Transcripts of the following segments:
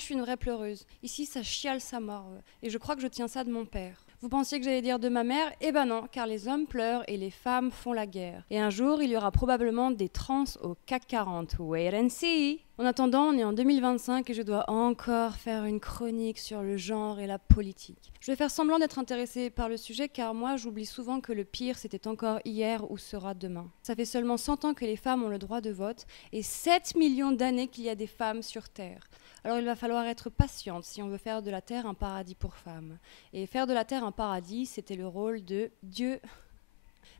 je suis une vraie pleureuse. Ici, ça chiale sa mort. Et je crois que je tiens ça de mon père. Vous pensiez que j'allais dire de ma mère? Eh ben non, car les hommes pleurent et les femmes font la guerre. Et un jour, il y aura probablement des trans au CAC 40. Wait and see! En attendant, on est en 2025 et je dois encore faire une chronique sur le genre et la politique. Je vais faire semblant d'être intéressée par le sujet car moi, j'oublie souvent que le pire, c'était encore hier ou sera demain. Ça fait seulement 100 ans que les femmes ont le droit de vote et 7 millions d'années qu'il y a des femmes sur Terre. Alors il va falloir être patiente si on veut faire de la Terre un paradis pour femmes. Et faire de la Terre un paradis, c'était le rôle de Dieu.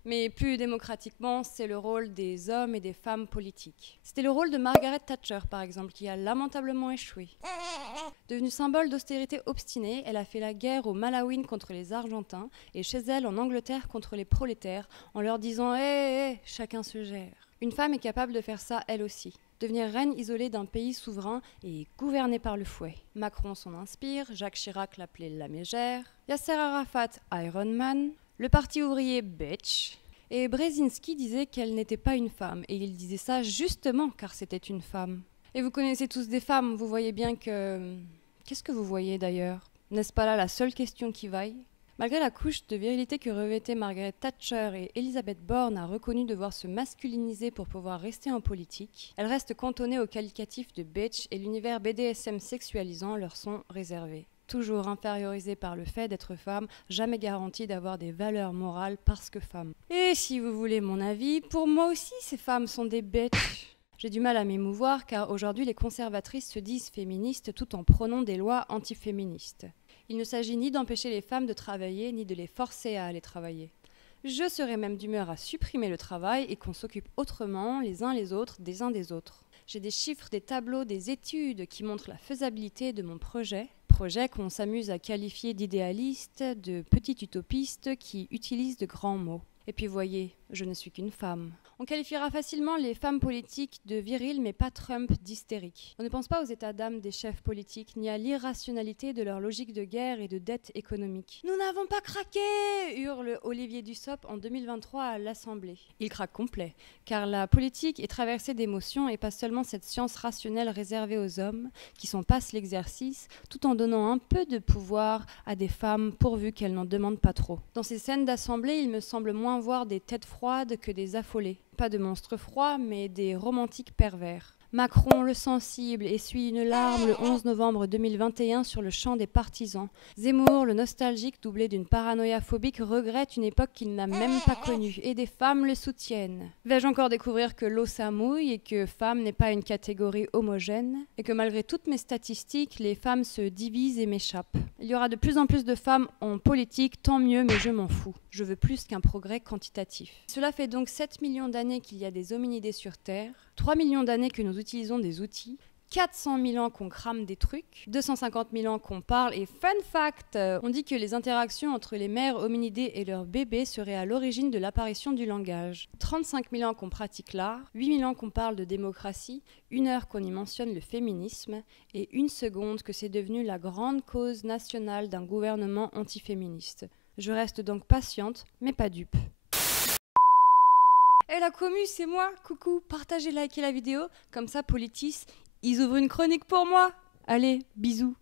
Mais plus démocratiquement, c'est le rôle des hommes et des femmes politiques. C'était le rôle de Margaret Thatcher, par exemple, qui a lamentablement échoué. Devenue symbole d'austérité obstinée, elle a fait la guerre aux Malawines contre les Argentins et chez elle, en Angleterre, contre les prolétaires, en leur disant « Hé, chacun se gère ». Une femme est capable de faire ça, elle aussi. Devenir reine isolée d'un pays souverain et gouvernée par le fouet. Macron s'en inspire, Jacques Chirac l'appelait la mégère, Yasser Arafat Iron Man, le parti ouvrier bitch, et Brzezinski disait qu'elle n'était pas une femme, et il disait ça justement car c'était une femme. Et vous connaissez tous des femmes, vous voyez bien que... Qu'est-ce que vous voyez d'ailleurs? N'est-ce pas là la seule question qui vaille? Malgré la couche de virilité que revêtaient Margaret Thatcher et Elizabeth Borne a reconnu devoir se masculiniser pour pouvoir rester en politique, elle reste cantonnée au qualificatif de bitch et l'univers BDSM sexualisant leur sont réservés. Toujours infériorisée par le fait d'être femme, jamais garantie d'avoir des valeurs morales parce que femme. Et si vous voulez mon avis, pour moi aussi ces femmes sont des bitches. J'ai du mal à m'émouvoir car aujourd'hui les conservatrices se disent féministes tout en prônant des lois antiféministes. Il ne s'agit ni d'empêcher les femmes de travailler, ni de les forcer à aller travailler. Je serais même d'humeur à supprimer le travail et qu'on s'occupe autrement, les uns les autres, des uns des autres. J'ai des chiffres, des tableaux, des études qui montrent la faisabilité de mon projet qu'on s'amuse à qualifier d'idéaliste, de petit utopiste qui utilise de grands mots. Et puis voyez, je ne suis qu'une femme. On qualifiera facilement les femmes politiques de viriles, mais pas Trump d'hystériques. On ne pense pas aux états d'âme des chefs politiques, ni à l'irrationalité de leur logique de guerre et de dette économique. « Nous n'avons pas craqué !» hurle Olivier Dussopt en 2023 à l'Assemblée. Il craque complet, car la politique est traversée d'émotions et pas seulement cette science rationnelle réservée aux hommes, qui s'en passent l'exercice, tout en donnant un peu de pouvoir à des femmes pourvu qu'elles n'en demandent pas trop. Dans ces scènes d'Assemblée, il me semble moins voir des têtes froides que des affolés. Pas de monstres froids, mais des romantiques pervers. Macron, le sensible, essuie une larme le 11 novembre 2021 sur le champ des partisans. Zemmour, le nostalgique doublé d'une paranoïa phobique, regrette une époque qu'il n'a même pas connue. Et des femmes le soutiennent. Vais-je encore découvrir que l'eau ça mouille et que femme n'est pas une catégorie homogène? Et que malgré toutes mes statistiques, les femmes se divisent et m'échappent. Il y aura de plus en plus de femmes en politique, tant mieux, mais je m'en fous. Je veux plus qu'un progrès quantitatif. Cela fait donc 7 millions d'années qu'il y a des hominidés sur Terre, 3 millions d'années que nous utilisons des outils, 400 000 ans qu'on crame des trucs, 250 000 ans qu'on parle, et fun fact, on dit que les interactions entre les mères hominidés et leurs bébés seraient à l'origine de l'apparition du langage. 35 000 ans qu'on pratique l'art, 8 000 ans qu'on parle de démocratie, 1 heure qu'on y mentionne le féminisme, et 1 seconde que c'est devenu la grande cause nationale d'un gouvernement antiféministe. Je reste donc patiente, mais pas dupe. Et la commu, c'est moi. Coucou, partagez, likez la vidéo. Comme ça, Politis, ils ouvrent une chronique pour moi. Allez, bisous.